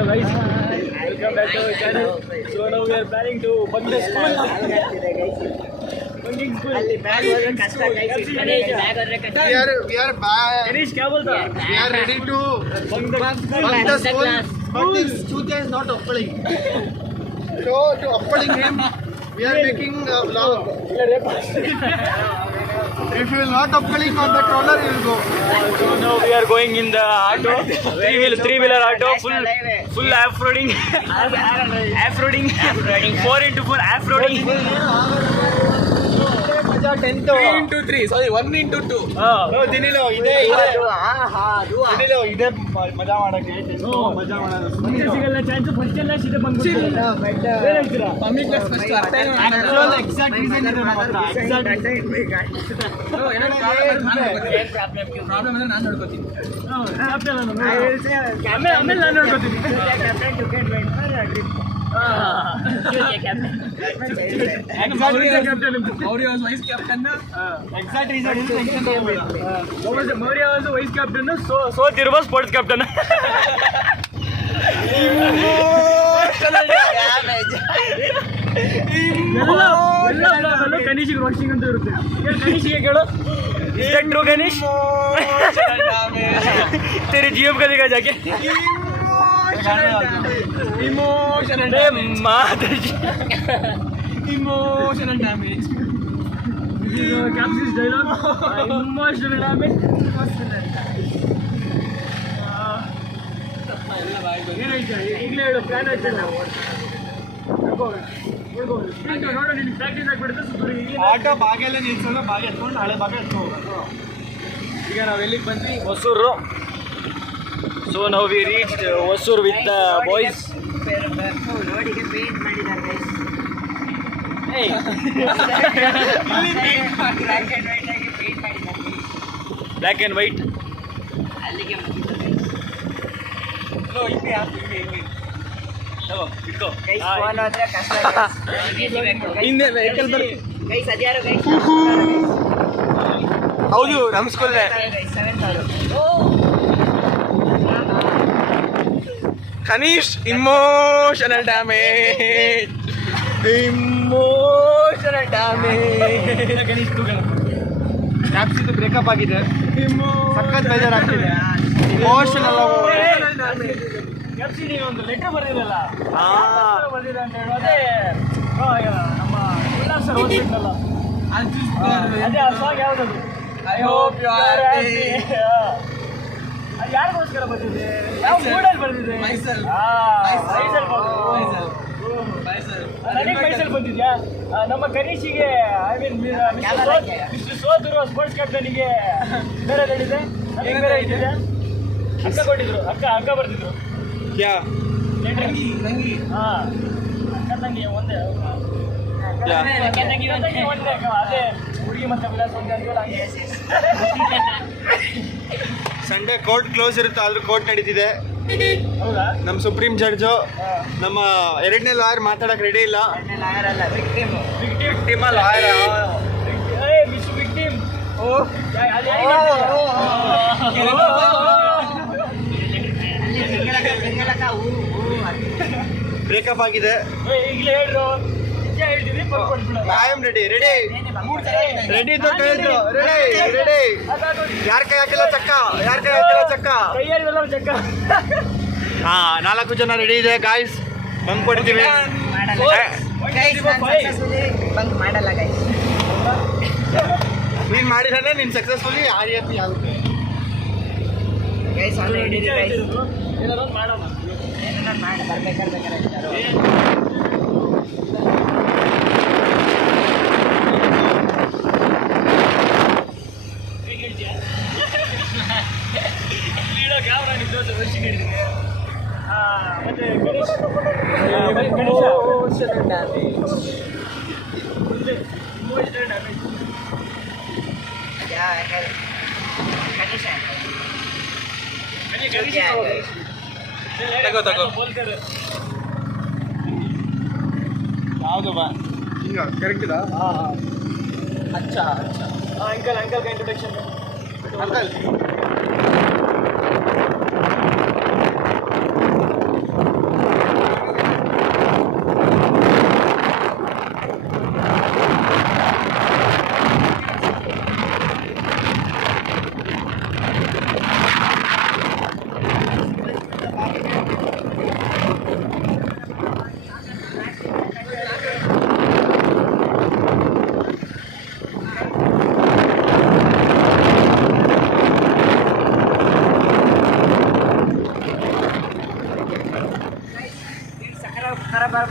Hello guys, welcome back to our channel. So now we are planning to bunk the school. Bunking school. ಅಲ್ಲಿ bag ಹೋದ್ರೆ ಕಷ್ಟ guys bag ಹೋದ್ರೆ ಕಷ್ಟ we are back. Ganesh क्या बोलता? We are ready to Bunk the school. bunk the school. But this Chutia is not uppeling. So to uppeling him, we are making a vlog. If you will not uppeling on the roller, you will go. So now we are going in the auto, three-wheeler auto, full off-roading, off-roading, 4x4 off-roading. ಮಜಾ 10 3x3 sorry 1x2 ದಿನಿಲೋ ಇದೆ ದಿನಿಲೋ ಇದೆ ಮಜಾ ಮಾಡಕ್ಕೆ ಮಜಾ ಮಾಡೋದು ಮುಂದೆ ಸಿಗಲ್ಲ chance first ಎಲ್ಲ ಸೀದಾ ಬಂದ್ಬಿಡ್ತೀವಿ ಮಮ್ಮಿ ಕ್ಲಾಸ್ ಫಸ್ಟ್ ಅರ್ಥ ಎಕ್ಸಾಕ್ಟ್ ರೀಸನ್ ಇದೆ ನಮ್ಮ ಹತ್ರ ಪ್ರಾಬ್ಲಮ್ ಅಂದ್ರೆ ನಾನು ನೋಡ್ಕೋತೀನಿ ಆಮೇಲೆ ನಾನು ನೋಡ್ಕೋತೀನಿ Maurya was vice captain exact reason ಇದೆ ಟೆನ್ಷನ್ ತಗೋಬೇಡ ಮೌರ್ಯ ವಾಸ್ ವೈಸ್ ಕ್ಯಾಪ್ಟನ್ ಸೋತಿರುವ ಸ್ಪೋರ್ಟ್ಸ್ ಕ್ಯಾಪ್ಟನ್ ಎಲ್ಲ ಗಣೇಶಿಗೆ ವಾಷಿಂಗ್ ಅಂತ ಇರುತ್ತೆ ಗಣೇಶಿಗೆ ಕೇಳು ಟ್ರೂ ಗಣೇಶ್ तेरे जीएम का देखा जाके emotional damage captions dialogue emotional damage ಏನೈತೆ ಈಗಲೇ ಹೇಳು ಪ್ಲಾನ್ ಆಯ್ತಲ್ಲ ನೋಡು ನಿನ್ಗೆ ಪ್ರಾಕ್ಟೀಸ್ ಆಗಿಬಿಡುತ್ತೆ ಸುತ್ತೂರು ಆಟೋ ಬಾಗೆಲ್ಲ ನಿಲ್ಸೋಣ ಬಾಗೆ ಎತ್ಕೊಂಡು ಹಳೆ ಬಾಗೆ ಎತ್ಕೊಂಡು ಈಗ ನಾವು ಎಲ್ಲಿಗೆ ಬಂದ್ವಿ ಹೊಸೂರು ಸೊ ನಾವು V reach Hosur with the boys ರೋಡಿಗೆ ಪೇಂಟ್ ಮಾಡಿದ್ದಾರೆ ಗೈಸ್ ಬ್ಲ್ಯಾಕ್ ಆ್ಯಂಡ್ ವೈಟ್ ಅಲ್ಲಿಗೆ ಮುಗಿತು ಇಟ್ಕೋ ಗೈಸ್ ಫೋನ್ ಹೋದ್ರೆ ಕಷ್ಟ ಹಿಂದೆ ವೆಹಿಕಲ್ ಗೈಸ್ ಅದ್ಯಾರು ಗೈಸ್ ಹೌದು ನಮ್ಮ ಸ್ಕೂಲ್ನೇ ಕನೀಶ್ ಇಮೋಷನಲ್ ಡ್ಯಾಮೇಜ್ ಗಣೇಶ್ ತೂಗಣ ಟ್ಯಾಕ್ಸಿದು ಬ್ರೇಕಪ್ ಆಗಿದೆ ಸಖತ್ ಬೇಜಾರಾಗ್ತಿದೆ ಇಮೋಷನಲ್ ಒಂದು ಲೆಟರ್ ಬರ್ದಿರಲ್ಲ ಬರ್ದಿದೆ ಅಂತ ಹೇಳಿ ಅದೇ ನಮ್ಮ ಉಲ್ಲಾಸ್ ಸರ್ ಓದ್ಬಿಟ್ನಲ್ಲ ಅದೇ ಆ ಸಾಂಗ್ ಯಾವುದದು ಐ ಹೋಪ್ ಯು ಆರ್ ಅದು ಯಾರಿಗೋಸ್ಕರ ಬಂದಿದೆ ಯಾವ ಮೂಡಲ್ಲಿ ಬಂದಿದೆ ಮೈಸಲ್ ನನಗೆ ಮೈಸಲ್ ಬಂದಿದ್ಯಾ ನಮ್ಮ ಗಣೇಶಿಗೆ ಐ ಮೀನ್ ಮಿಸ್ಟರ್ ಸೋತಿರುವ ಸ್ಪೋರ್ಟ್ಸ್ ಕ್ಯಾಪ್ಟನಿಗೆ ಬೇರೆ ಹೇಳಿದೆ ನನಗೆ ಬೇರೆ ಇದ್ದಿದೆ ಅಕ್ಕ ಕೊಟ್ಟಿದ್ರು ಅಕ್ಕ ಬರ್ತಿದ್ರು ಕ್ಯಾ ತಂಗಿ ಹಾಂ ಅಕ್ಕ ತಂಗಿ ಒಂದೇ ಒಂದೇ ಅದೇ ಹುಡುಗಿ ಮತ್ತೆ ವಿಲಾಸ ಒಂದೇ ಅಂತೀವಲ್ಲ ಹಂಗೆ ಸಂಡೇ ಕೋರ್ಟ್ ಕ್ಲೋಸ್ ಇರುತ್ತೆ ಆದ್ರೂ ಕೋರ್ಟ್ ನಡೀತಿದೆ ಹೌದಾ ನಮ್ಮ ಸುಪ್ರೀಂ ಜಡ್ಜು ನಮ್ಮ ಎರಡನೇ ಲಾಯರ್ ಮಾತಾಡಕ್ ರೆಡಿ ಇಲ್ಲ ಲಾಯರಲ್ಲ victim victim lawyer miss victim breakup ಆಗಿದೆ ಈಗಲೇ ಹೇಳ್ರು ನಿಜ ಹೇಳ್ತೀವಿ I am ready ready ready ಅಂತ ಹೇಳಿದ್ರು ರೆಡಿ ರೆಡಿ ಯಾರ ಕೈ ಹಾಕಿಲ್ಲ ಚಕ್ಕ ಕೈಯಾರಿದೆಲ್ಲ ಚಕ್ಕ ಹಾ 4 ಜನ ರೆಡಿ ಇದೆ ಗಾಯ್ಸ್ ಬಂಕ್ ಕೊಡ್ತೀವಿ ಬಂಕ್ ಮಾಡಲ್ಲ ಗೈಸ್ ನೀನ್ ಮಾಡಿದ್ರೆ ನೀನ್ ಸಕ್ಸಸ್ಫುಲಿ ಆಗುತ್ತೆ ಗೈಸ್ ಆಲ್ರೆಡಿ ಗೈಸ್ ಏನಾದ್ರು ಮಾಡೋಣ ಏನಾರ ಮಾಡಿ ಬರ್ಬೇಕಾದ್ರೆ ಕ್ಯಾಮ್ರಾ ನಿಮ್ಮ ಜೊತೆ ವರ್ಷಿಗೆ ಹಿಡಿದಿದೆ ಮತ್ತೆ ತಗೋ ಯಾವುದು ಬಾ ಹಿಂಗ ಕರೆಕ್ಟ್ ಇದಾ अच्छा अंकल अंकल का इंट्रोडक्शन अंकल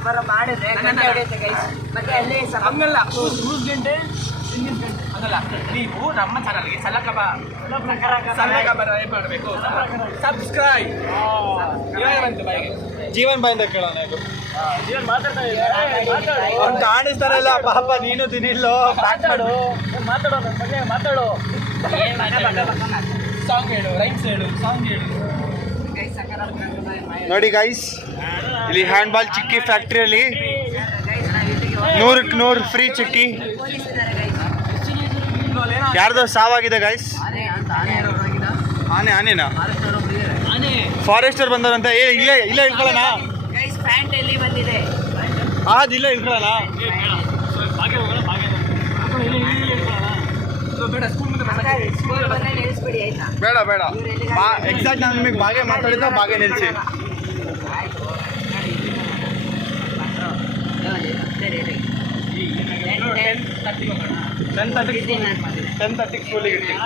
ಬರ ಮಾಡಿದ್ರೆ ಗಂಟೆ ಹೊಡೆಯುತ್ತೆ ಗೈಸ್. ಮತ್ತೆ ಅಲ್ಲಿ ಹಂಗಲ್ಲ ರೂಸ್ ಗಂಟೆ ಹಿಂದಿನ ಗಂಟೆ ಹಂಗಲ್ಲ ನೀವು ನಮ್ಮ ಚಾನಲ್ಗೆ ಸಲಕ ಮಾಡಬೇಕು ಸಬ್ಸ್ಕ್ರೈಬ್ ಇವಾಗಂತೆ ಬಾಯಿಗೆ ಜೀವನ್ ಬಾಯಿಂದ ಕೇಳೋಣ ಇದು ಜೀವನ್ ಮಾತಾಡ್ತಾ ಇದ್ದಾರೆ. ಅವ್ನು ಕಾಣಿಸ್ತಾರಲ್ಲ ಪಾಪ ನೀನು ತಿನ್ನಿಲ್ಲೋ ಮಾತಾಡು ಮಾತಾಡೋ ನನ್ನ ಬಗ್ಗೆ ಮಾತಾಡು. ಸಾಂಗ್ ಹೇಳು ರೈಮ್ಸ್ ಹೇಳು ಸಾಂಗ್ ಹೇಳು ಗೈಸ್ ಸಕರ ನೋಡಿ ಗೈಸ್ ಇಲ್ಲಿ ಹ್ಯಾಂಡ್ ಬಾಲ್ ಚಿಕ್ಕಿ ಫ್ಯಾಕ್ಟ್ರಿಯಲ್ಲಿ ಗೈಸ್ ನಾವು ಇಲ್ಲಿಗೆ 100ಕ್ಕೆ 100 ಫ್ರೀ ಚಿಕ್ಕಿ ಪೊಲೀಸ್ ಇದ್ದಾರೆ ಗೈಸ್. ಯಾರ್ದೋ ಸಾವಾಗಿದೆ ಗೈಸ್ ಆನೆ ಅಂತ ಆನೆ ಹೊರಗಿದ ಆನೆನಾ ಆನೆ ಫಾರೆಸ್ಟರ್ ಬಂದವರಂತ ಇಲ್ಲೇ ಇಳ್ಕೊಳ್ಳೋಣ ಗೈಸ್ ಪ್ಯಾಂಟ್ ಎಲ್ಲಿ ಬಂದಿದೆ. ಇಲ್ಲೇ ಇಳ್ಕೊಳ್ಳೋಣ ಭಾಗ್ಯ ಹೋಗೋಣ ಭಾಗ್ಯ ಬೇಡ ಸ್ಕೂಲ್ ಮುಂದೆ ಸ್ಕೂಲ್ ಬಂದ್ರೆ ನಿಲ್ಲಿಸ್ಬಿಡಿ ಆಯ್ತಾ. ಬೇಡ ಎಕ್ಸಾಕ್ಟ್ ನಾನು ನಿಮಗೆ ಬಾಗೆ ಮಾತಾಡಿದ್ರೆ ಬಾಗೆ ನಿಲ್ಲಿಸಿ ಆಯ್ತು ನೋಡಿ ಸರಿ ಸರಿ 10:30 ಸ್ಕೂಲಿಗೆ ಇರ್ತೀನಿ